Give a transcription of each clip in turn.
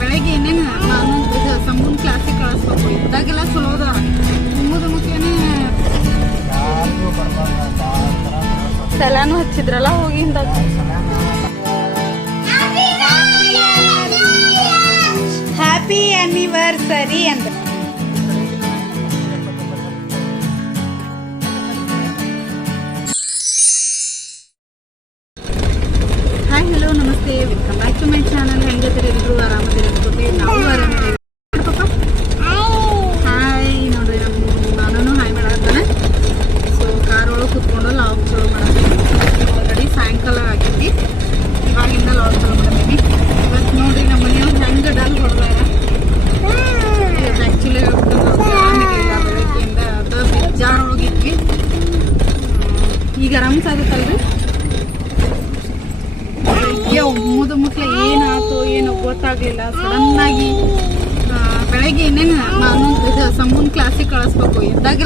ಬೆಳಗ್ಗೆ ಇನ್ನೇನು ನಾನು ಇದು ಸಮ್ಮನ್ ಕ್ಲಾಸಿಗೆ ಕಳಿಸ್ಬೇಕು. ಇದ್ದಾಗೆಲ್ಲ ಚಲೋ ಅದ. ಮುದ ಮುಖ್ಯನೇ ಸಲಾನು ಹಚ್ಚಿದ್ರಲ್ಲ ಹೋಗಿಂದ. ಹ್ಯಾಪಿ ಆನಿವರ್ಸರಿ ಅಂತ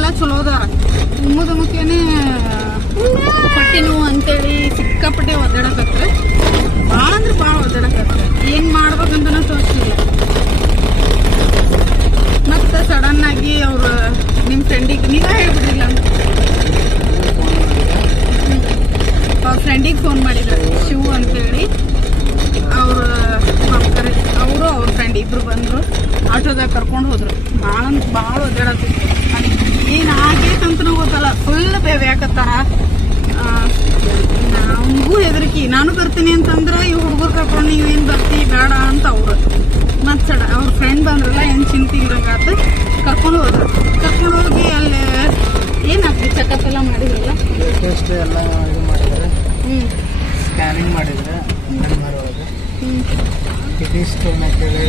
ಇದ್ದಾಗೆಲ್ಲ ಚಲೋ ಅದ ಮುದ ಬೇಡ ಅಂತ ಅವರು ಮತ್ತು ಸಡ ಅವ್ರ ಫ್ರೆಂಡ್ ಬಂದ್ರಲ್ಲ ಏನು ಚಿಂತೆ ಇಲ್ದಂಗಾತ ಕರ್ಕೊಂಡು ಹೋದ್ರು. ಕರ್ಕೊಂಡು ಹೋಗಿ ಅಲ್ಲಿ ಏನಾಗ್ತದೆ ಚೆಕಪ್ ಎಲ್ಲ ಮಾಡಿದ್ರಲ್ಲ? ಟೆಸ್ಟ್ ಎಲ್ಲ ಇದು ಮಾಡಿದ್ರೆ. ಹ್ಞೂ ಸ್ಕ್ಯಾನಿಂಗ್ ಮಾಡಿದ್ರೆ ಅಂಗನವಾಡಿ ಒಳಗೆ. ಕಿಡ್ನಿ ಸ್ಟೋನ್ ಅಂತೇಳಿ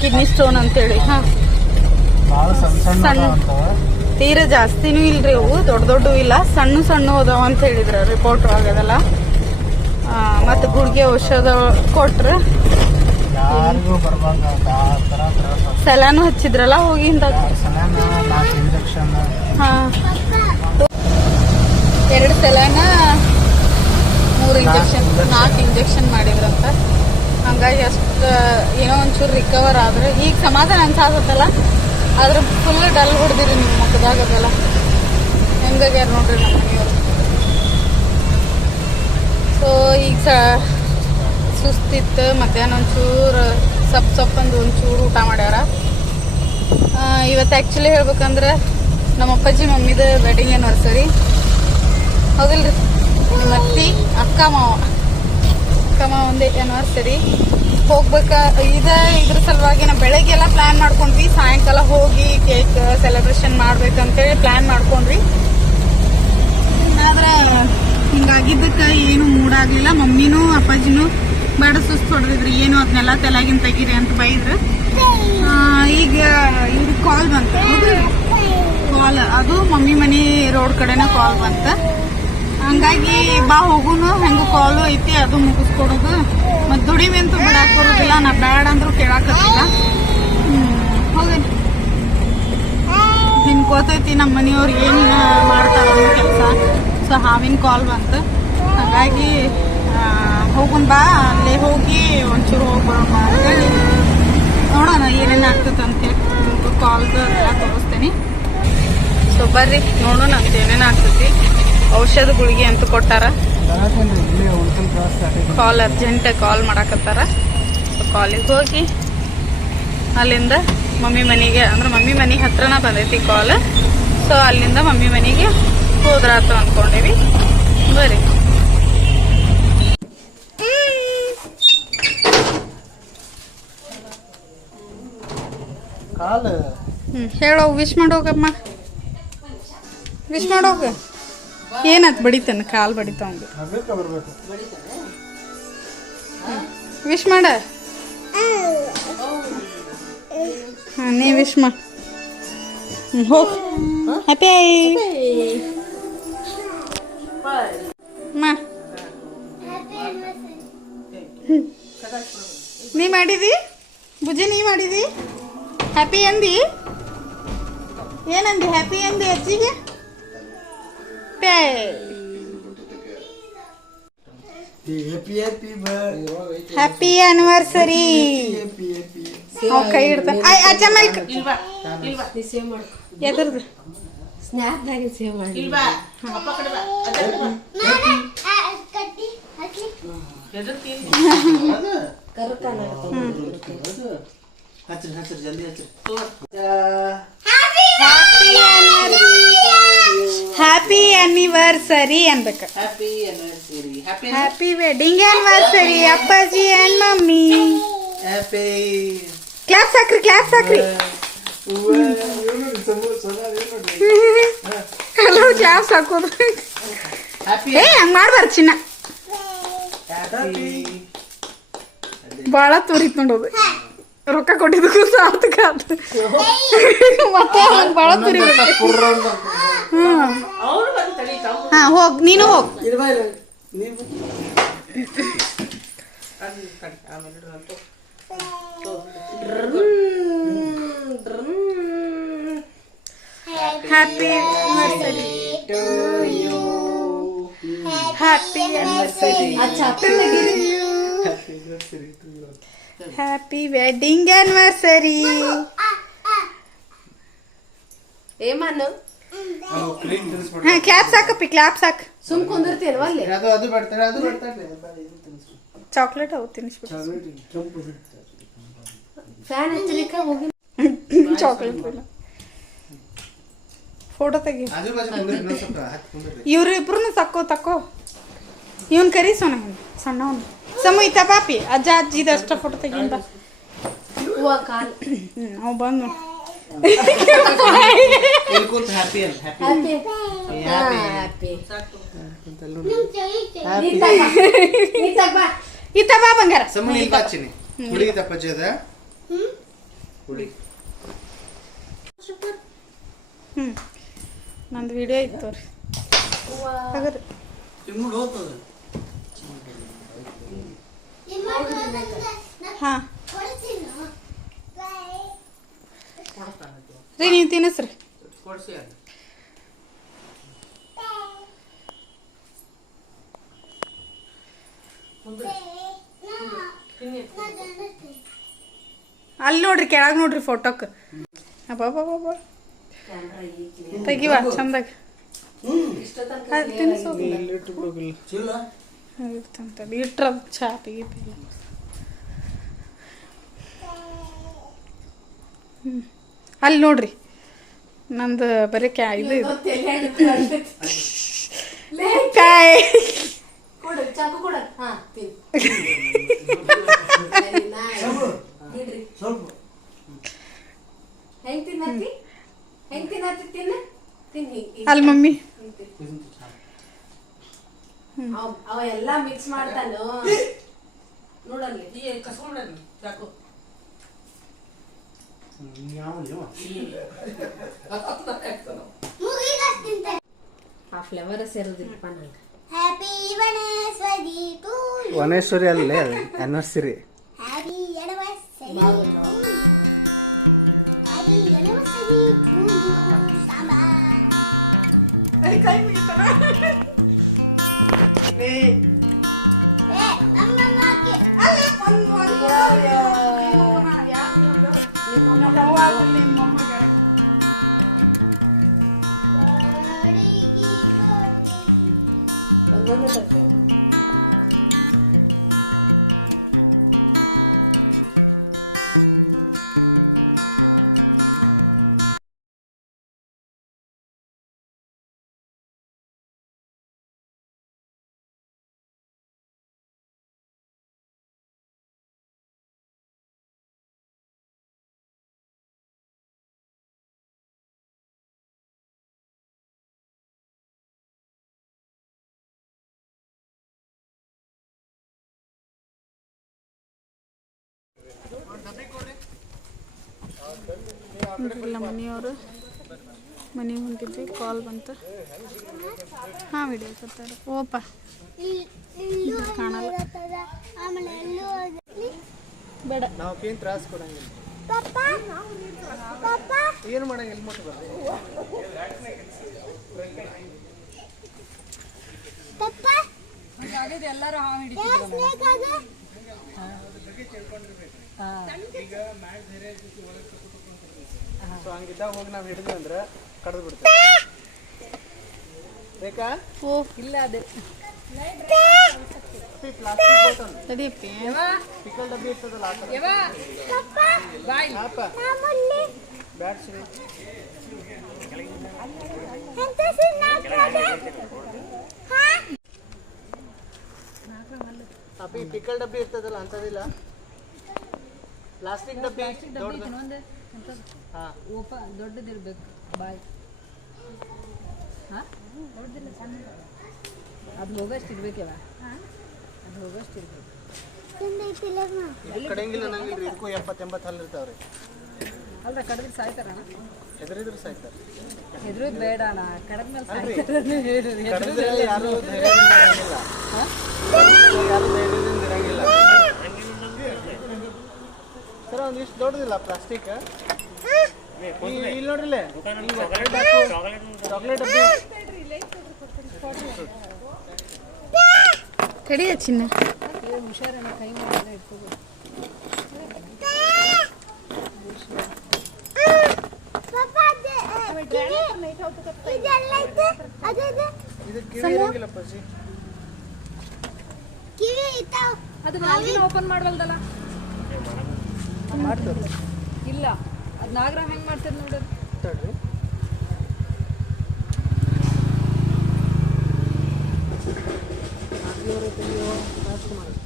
ಕಿಡ್ನಿ ಸ್ಟೋನ್ ಅಂತೇಳಿ ಹಾಂ. ಭಾಳ ಸಣ್ಣ ಸಣ್ಣ ಸಣ್ಣ. ತೀರ ಜಾಸ್ತಿನೂ ಇಲ್ರಿ ಅವು ದೊಡ್ಡ ದೊಡ್ಡ ಇಲ್ಲ ಸಣ್ಣ ಸಣ್ಣ ಅದಾವ ಅಂತ ಹೇಳಿದ್ರು ರಿಪೋರ್ಟ್ ಒಳಗದೆಲ್ಲ. ಮತ್ತು ಗುಳಿಗೆ ಔಷಧ ಕೊಟ್ರೆ ಸೆಲಾನು ಹಚ್ಚಿದ್ರಲ್ಲ ಹೋಗಿಂದ? ಎರಡು ಸೆಲಾನ ಮೂರು ಇಂಜೆಕ್ಷನ್. ನಾಲ್ಕು ಇಂಜೆಕ್ಷನ್ ಮಾಡಿದ್ರಂತ ಹಂಗಾಗಿ ಅಷ್ಟು ಏನೋ ಒಂಚೂರು ರಿಕವರ್ ಆದ್ರೆ ಈಗ ಸಮಾಧಾನ ಅನ್ಸಾಗತ್ತಲ್ಲ? ಆದ್ರೆ ಫುಲ್ ಡಲ್ ಹೊಡೆದಿರಿ ನಿಮ್ಮ ಮುಖದಾಗ ಅದೆಲ್ಲ. ಹೆಂಗಾಗ್ಯಾರ ನೋಡ್ರಿ ನಮ್ಮ ಸೊ, ಈಗ ಸ ಸುಸ್ತಿತ್ತು. ಮಧ್ಯಾಹ್ನ ಒಂಚೂರು ಸಪ್ ಸೊಪ್ಪಂದು ಒಂಚೂರು ಊಟ ಮಾಡ್ಯಾರ. ಇವತ್ತು ಆ್ಯಕ್ಚುಲಿ ಹೇಳ್ಬೇಕಂದ್ರೆ ನಮ್ಮ ಅಪ್ಪಾಜಿ ಮಮ್ಮಿದು ವೆಡ್ಡಿಂಗ್ ಆ್ಯನಿವರ್ಸರಿ ಸರಿ ನಿಮ್ಮ ಅತ್ತಿ, ಅಕ್ಕ, ಮಾವ. ಅಕ್ಕ, ಮಾವ ಒಂದೇ ಆ್ಯನಿವರ್ಸರಿ ಹೋಗ್ಬೇಕಾ, ಇದ ಇದ್ರ ಸಲುವಾಗಿ ನಾವು ಬೆಳಗ್ಗೆ ಎಲ್ಲ ಪ್ಲ್ಯಾನ್ ಮಾಡ್ಕೊಂಡ್ವಿ. ಸಾಯಂಕಾಲ ಹೋಗಿ ಕೇಕ್ ಸೆಲೆಬ್ರೇಷನ್ ಮಾಡ್ಬೇಕಂತೇಳಿ ಪ್ಲ್ಯಾನ್ ಮಾಡ್ಕೊಂಡ್ವಿ. ಆದ್ರೆ ಹಿಂಗಾಗಿದ್ದಕ್ಕೆ ಏನು ಮೂಡಾಗ್ಲಿಲ್ಲ. ಮಮ್ಮಿನೂ, ಅಪ್ಪಾಜಿನೂ ಬೇಡ ಸುಸ್ತು ಹೊಡೆದಿದ್ರಿ. ಏನು ಅದನ್ನೆಲ್ಲ ತಲೆಗಿನ ತೆಗೀರಿ ಅಂತ ಬೈದ್ರು. ಈಗ ಇವ್ರಿಗೆ ಕಾಲ್ ಬಂತು. ಕಾಲ್ ಅದು ಮಮ್ಮಿ ಮನಿ ರೋಡ್ ಕಡೆನ ಕಾಲ್ ಬಂತ. ಹಂಗಾಗಿ ಬಾ ಹೋಗುನು. ಹೆಂಗ ಕಾಲು ಐತಿ ಅದು ಮುಗಿಸ್ಕೊಡೋದು. ಮತ್ತು ದುಡಿಮೆಂತೂ ಬಿಡಾಕ್ ಬರೋದಿಲ್ಲ ನಾ ಬ್ಯಾಡ ಅಂದ್ರೂ ಕೇಳಾಕತ್ತಿಲ್ಲ. ಹೌದೇನು ನಿಮ್ಗೆ ಗೊತ್ತೈತಿ ನಮ್ಮ ಮನೆಯವ್ರಿಗೆ ಏನು ಸೊ ಹಾವಿನ ಕಾಲ್ ಬಂತು. ಹಾಗಾಗಿ ಹೋಗೋಣ ಬಾ ಅಲ್ಲಿ ಹೋಗಿ ಒಂಚೂರು ಹೋಗ್ಬಿಡೋಣ ಬಾ ಅಂತೇಳಿ ನೋಡೋಣ ಏನೇನು ಆಗ್ತದೆ ಅಂತೇಳಿ ನಿಮ್ಗೆ ಕಾಲ್ದು ಎಲ್ಲ ತೋರಿಸ್ತೀನಿ. ಸೊ ಬರ್ರಿ ನೋಡೋಣ ಅಂತ ಏನೇನು ಆಗ್ತೈತಿ ಔಷಧ ಗುಳಿಗೆ ಅಂತ ಕೊಟ್ಟಾರ ಕಾಲ್ ಅರ್ಜೆಂಟ್ ಕಾಲ್ ಮಾಡಾಕತ್ತಾರ. ಸೊ ಕಾಲಿಗೆ ಹೋಗಿ ಅಲ್ಲಿಂದ ಮಮ್ಮಿ ಮನೆಗೆ ಅಂದ್ರೆ ಮಮ್ಮಿ ಮನೆ ಹತ್ರನ ಬಂದೈತಿ ಕಾಲ್ ಸೊ ಅಲ್ಲಿಂದ ಮಮ್ಮಿ ಮನೆಗೆ ಹೋದ್ರಾತು ಅನ್ಕೊಂಡಿವಿ ಹ್ಞೂ ಹೇಳೋ ವಿಶ್ ಮಾಡೋಗಮ್ಮ. ವಿಶ್ ಮಾಡೋಗ? ಏನತ್ ಬಡಿತಾನ? ಕಾಲು ಬಡಿತಾವಂದು ಅದಕ್ಕೆ ಬರ್ಬೇಕು. ವಿಶ್ ಮಾಡ? ಹಾಂ ನೀ ವಿಶ್ ಮಾ. ಹ್ಞೂ ಹೋಗ್. ಹ್ಯಾಪಿ ನೀ ಮಾಡಿದಿ? ಬುಜ್ಜಿ ನೀ ಮಾಡಿದಿ? ಹ್ಯಾಪಿ ಅಂದಿ? ಏನಂದಿ? ಹ್ಯಾಪಿ ಅಂದಿ ಅಜ್ಜಿಗೆ? ಪೇ. ಹ್ಯಾಪಿ ಆನಿವರ್ಸರಿ ಕೈ ಹಿಡ್ತಾನೆ ಅಜ್ಜ ಮೇಲೆ ಇಲ್ವಾ? ಇಲ್ವಾ? ನೀ ಸೇವ್ ಮಾಡ್ಕೊ. ಎದ್ರದ್ದು. ಸ್ನ್ಯಾಪ್ನಾಗ ಸೇವ್ ಮಾಡಿ. ಹಚ್ರಿ ಹಚ್ರಿ ಜಲ್ದಿ ಹಚ್ರಿ ಹ್ಯಾಪಿ ಆನಿವರ್ಸರಿ ಅನ್ಬೇಕು happy anniversary happy wedding anniversary ಅಪ್ಪಾಜಿ ಅಂಡ್ ಮಮ್ಮಿ ಹ್ಯಾಪಿ ಕ್ಲಾಸ್ ಹಾಕ್ರಿ ಕ್ಲಾಸ್ ಹಾಕ್ರಿ ನೋಡಿ ಕೆಲವು ಕ್ಲಾಸ್ ಹಾಕೋದು ಏ ಹಂಗ್ ಮಾಡ್ಬಾರ್ದು ಚಿನ್ನ. ಭಾಳ ತೋರಿತ್ ನೋಡೋದು ರೊಕ್ಕ ಕೊಟ್ಟಿದ್ದಕ್ಕೂ ಸಾರ್ಥಕ ಆತು ಮತ್ತೆ ಹಂಗ್ ಬಾಳ ನೀನು ಹ್ಮ್ ಅವ್ರು ಬಂದು ತಳಿ ತಾವು ಹಾ ಹೋಗ್ ನೀನು ಹೋಗ್ ನೀವು happy anniversary happy anniversary happy wedding anniversary ಏ ಮಾನು ಕ್ಲೀನ್ ಡ್ರೆಸ್ ಹಾ ಕ್ಲಾಪ್ಸ್ ಹಾಕಪ್ಪಿ ಕ್ಲಾಪ್ಸ್ ಹಾಕ್ ಸುಮ್ ಕುಂದಿರ್ತೇನವ ಅಲ್ಲಿ ಅದು ಅದು ಬರ್ತಾರೆ ಅದು ಬರ್ತಾರೆ ಚಾಕ್ಲೇಟ್ ಅವು ತಿನ್ನಿಸ್ಬಿಟ್ಟು ಚಾಕ್ಲೇಟ್ ಕೆಂಪು ಫ್ಯಾನ್ ಹಚ್ಚಲಿಕ್ಕ ಹೋಗಿ ಚಾಕ್ಲೇಟ್ ಫೋಟೋ ತೆಗಿ. ಇವ್ರಿಬ್ರು ತಕ್ಕೋ ತಕ್ಕೋ ಇವನ್ ಕರಿ ಸೋನ ಸಣ್ಣ ಒಂದು ಸಮು ಇತ್ತ ಪಾಪಿ. ಅಜ್ಜ ಅಜ್ಜಿದ ಅಷ್ಟ ಫೋಟೋ ತೆಗಿಂದ ಅವ್ ಬಂದು ನೀತಾಗ ಬಾ. ಇತ್ತ ಬಾ ಬಂಗಾರ. ಸಮನ್ ಬಾಚಿನಿ ಹುಳಿ ತಪ್ಪಜ್ಜಿ ಅದ. ಹುಳಿ ಹ್ಮ್. ನಂದು ವಿಡಿಯೋ ಇತ್ತು ಅವ್ರಿ ಹಾಗಾದ್ರೆ. ಹಾಂ. ರೀ, ನೀವು ತಿನ್ನಿಸ್ರಿ. ಅಲ್ಲಿ ನೋಡ್ರಿ, ಕೆಳಗೆ ನೋಡ್ರಿ ಫೋಟೋಕ್ಕೆ ಅಬ್ಬಾ ತೆಗಿವ ಚಂದಾಗ. ಇಟ್ರ ಚಾ ತೆಗಿತಿ ಅಲ್ಲಿ ನೋಡ್ರಿ. ನಂದು ಬರೀ ಕ್ಯಾ ಇದು. ಕಾಯ್ ಸ್ವಲ್ಪ. ಹೆಂಗ್ ತಿನ್ನತಿ ಅಲ್ಲಿ ಮಮ್ಮಿ. ಅವ ಎಲ್ಲ ಮಿಕ್ಸ್ ಮಾಡ್ತಾನು. ನೋಡಲ್ಲಿ. ಚಾಕು. ಆ ಫ್ಲೇವರ್ ಸೇರೋದಿಲ್ಲಪ್ಪ ನಂಗೆ. ಹ್ಯಾಪಿ ವನಸ್ವತಿ ಟು ವನೇಶ್ವರಿ ಅಲ್ಲೇ ಅನಿವರ್ಸರಿ ಹ್ಯಾಪಿ anniversary. ಇಲ್ಲ ಮನೆಯವರು ಮನೆ ಹೊಂಟಿದ್ವಿ ಕಾಲ್ ಬಂತು. ಹಾಂ ವಿಡಿಯೋ ಕೊಡ್ತಾರೆ ಓಪ. ಬೇಡ. ನಾವು ಏನ್ ತ್ರಾಸ ಕೊಡಂಗಿಲ್ಲ. ಪಪ್ಪ ಪಪ್ಪ ಏನು ಮಾಡಂಗಿಲ್ಲ ಹಿಡಿತಿದ್ರಲ್ಲ ಬೇಕಾದ್ರೆ ಸೊ ಹಂಗಿದ್ದಾಗ ಹೋಗಿ ನಾವು ಹಿಡಿದ್ವಿ ಅಂದ್ರೆ ಕಡ್ದು ಬಿಡ್ತೇವೆ. ಬೇಕಾ ಓ ಇಲ್ಲ ಅದು. ಪ್ಲಾಸ್ಟಿಕ್ ಬಾಟಲ್ ತಡಿಯಪ್ಪಿ ಪಿಕಲ್ ಡಬ್ಬಿ ಇರ್ತದಲ್ಲ ಆ ಥರ. ಬಾಯ್. ಅಪ್ಪ. ಅಪ್ಪಿ ಪಿಕಲ್ ಡಬ್ಬಿ ಇರ್ತದಲ್ಲ ಅಂತದಿಲ್ಲ. ಪ್ಲಾಸ್ಟಿಕ್ ಡಬ್ಬಿ ದೊಡ್ಡದು. ಒಂದು ಹಾ. ಓಪ ದೊಡ್ಡದಿರ್ಬೇಕು. ಬಾಯ್. ಹಾಂ? ಅದು ಹೋಗಷ್ಟು ಇರ್ಬೇಕವ? ಅದು ಹೋಗಷ್ಟು ಇರ್ಬೇಕು. ಕಡೆಂಗಿಲ್ಲ ನಂಗೆ ಇದಕ್ಕೂ ಎಪ್ಪತ್ತು ಎಂಬತ್ತು ಹಲ್ಲು ಇರ್ತಾವ್ರಿ. ಅಲ್ಲ ಕಡಿದ್ರೆ ಸಾಯ್ತಾರಣ ಎದುರಿದ್ರು ಸಾಯ್ತಾರೆ. ಎದುರು ಬೇಡ ಅಣ್ಣ ಕಡದ್ಮೇಲೆ ಸಾಯ್ತಾರಣ್ಣ ಹೇಳು ಎದುರು ಯಾರು ಇಲ್ಲ ಹಾ? ಯಾರು ಧೈರ್ಯದಿಂದ ಸರ್ ಒಂದಿಷ್ಟು ದೊಡ್ಡದಿಲ್ಲ ಪ್ಲಾಸ್ಟಿಕ್ ಇಲ್ಲಿ ಹಾಕು. ಡಬ್ಬಿ ಚಿನ್ನ. ಹುಷಾರಣ್ಣ ಕೈ ಮೇಲೆ ಇಟ್ಕೋಬೋದು. ಇದು ಕಿವಿ ಇರಂಗಿಲ್ಲ ಪಸಿ ಕಿವಿ ಇತ್ತಾವ ಅದು ನಾಲ್ಗಿನ ಓಪನ್ ಮಾಡವಲ್ದಲ್ಲ? ಮಾಡ್ತಾರೆ ಇಲ್ಲ ಅದು ನಾಗರ ಹೆಂಗೆ ಮಾಡ್ತದೆ ನೋಡೋದು ತಡ್ರಿ.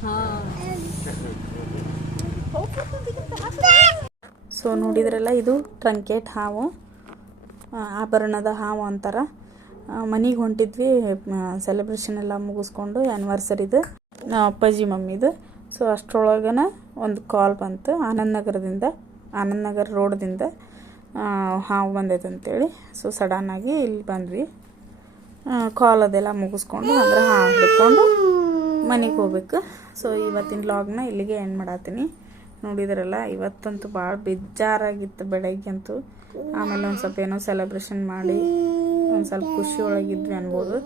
ಹಾಂ. ಸೊ ನೋಡಿದ್ರಲ್ಲ ಇದು ಟ್ರಂಕೆಟ್ ಹಾವು ಆಭರಣದ ಹಾವು ಅಂತಾರ. ಮನೆಗೆ ಹೊಂಟಿದ್ವಿ ಸೆಲೆಬ್ರೇಷನ್ ಎಲ್ಲ ಮುಗಿಸ್ಕೊಂಡು ಆ್ಯನಿವರ್ಸರಿದು ನಮ್ಮ ಅಪ್ಪಾಜಿ ಮಮ್ಮಿದು. ಸೊ ಅಷ್ಟರೊಳಗನ ಒಂದು ಕಾಲ್ ಬಂತು. ಆನಂದ್ ನಗರದಿಂದ ಆನಂದ್ ನಗರ ರೋಡ್ದಿಂದ ಹಾವು ಬಂದೈತೆ ಅಂತೇಳಿ. ಸೊ ಸಡನ್ನಾಗಿ ಇಲ್ಲಿ ಬಂದ್ವಿ. ಕಾಲ್ ಅದೆಲ್ಲ ಮುಗಿಸ್ಕೊಂಡು ಅಂದ್ರೆ ಹಾವು ಹಿಡ್ಕೊಂಡು ಮನೆಗೆ ಹೋಗ್ಬೇಕು. ಸೊ ಇವತ್ತಿನ ಲಾಗ್ನ ಇಲ್ಲಿಗೆ ಏನು ಮಾಡತ್ತೀನಿ ನೋಡಿದ್ರಲ್ಲ, ಇವತ್ತಂತೂ ಭಾಳ ಬೇಜಾರಾಗಿತ್ತು ಬೆಳಗ್ಗೆ ಅಂತೂ. ಆಮೇಲೆ ಒಂದು ಸ್ವಲ್ಪ ಏನೋ ಸೆಲೆಬ್ರೇಷನ್ ಮಾಡಿ, ಒಂದು ಸ್ವಲ್ಪ ಖುಷಿ ಒಳಗಿದ್ವಿ ಅನ್ಬೋದು.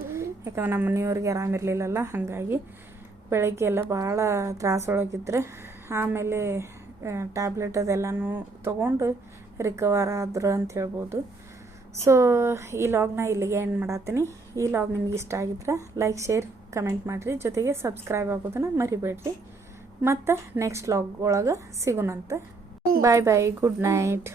ಯಾಕಂದ್ರೆ ನಮ್ಮ ಮನೆಯವ್ರಿಗೆ ಆರಾಮಿರಲಿಲ್ಲಲ್ಲ ಹಾಗಾಗಿ. ಬೆಳಗ್ಗೆ ಎಲ್ಲ ಭಾಳ ತ್ರಾಸೊಳಗಿದ್ರೆ ಆಮೇಲೆ ಟ್ಯಾಬ್ಲೆಟ್ ಅದೆಲ್ಲನೂ ತೊಗೊಂಡು ರಿಕವರ್ ಆದ್ರು ಅಂತ ಹೇಳ್ಬೋದು. ಸೊ ಈ ಲಾಗ್ನ ಇಲ್ಲಿಗೆ ಎಂಡ್ ಮಾಡತ್ತೀನಿ ಈ ಲಾಗ್ ನಿಮ್ಗೆ ಇಷ್ಟ ಆಗಿದ್ರೆ ಲೈಕ್ ಶೇರ್ ಕಮೆಂಟ್ ಮಾಡಿರಿ. ಜೊತೆಗೆ ಸಬ್ಸ್ಕ್ರೈಬ್ ಆಗೋದನ್ನು ಮರಿಬೇಡ್ರಿ. ಮತ್ತು ನೆಕ್ಸ್ಟ್ ಲಾಗ್ ಒಳಗೆ ಸಿಗೋಣಂತ ಬಾಯ್ ಬಾಯ್ ಗುಡ್ ನೈಟ್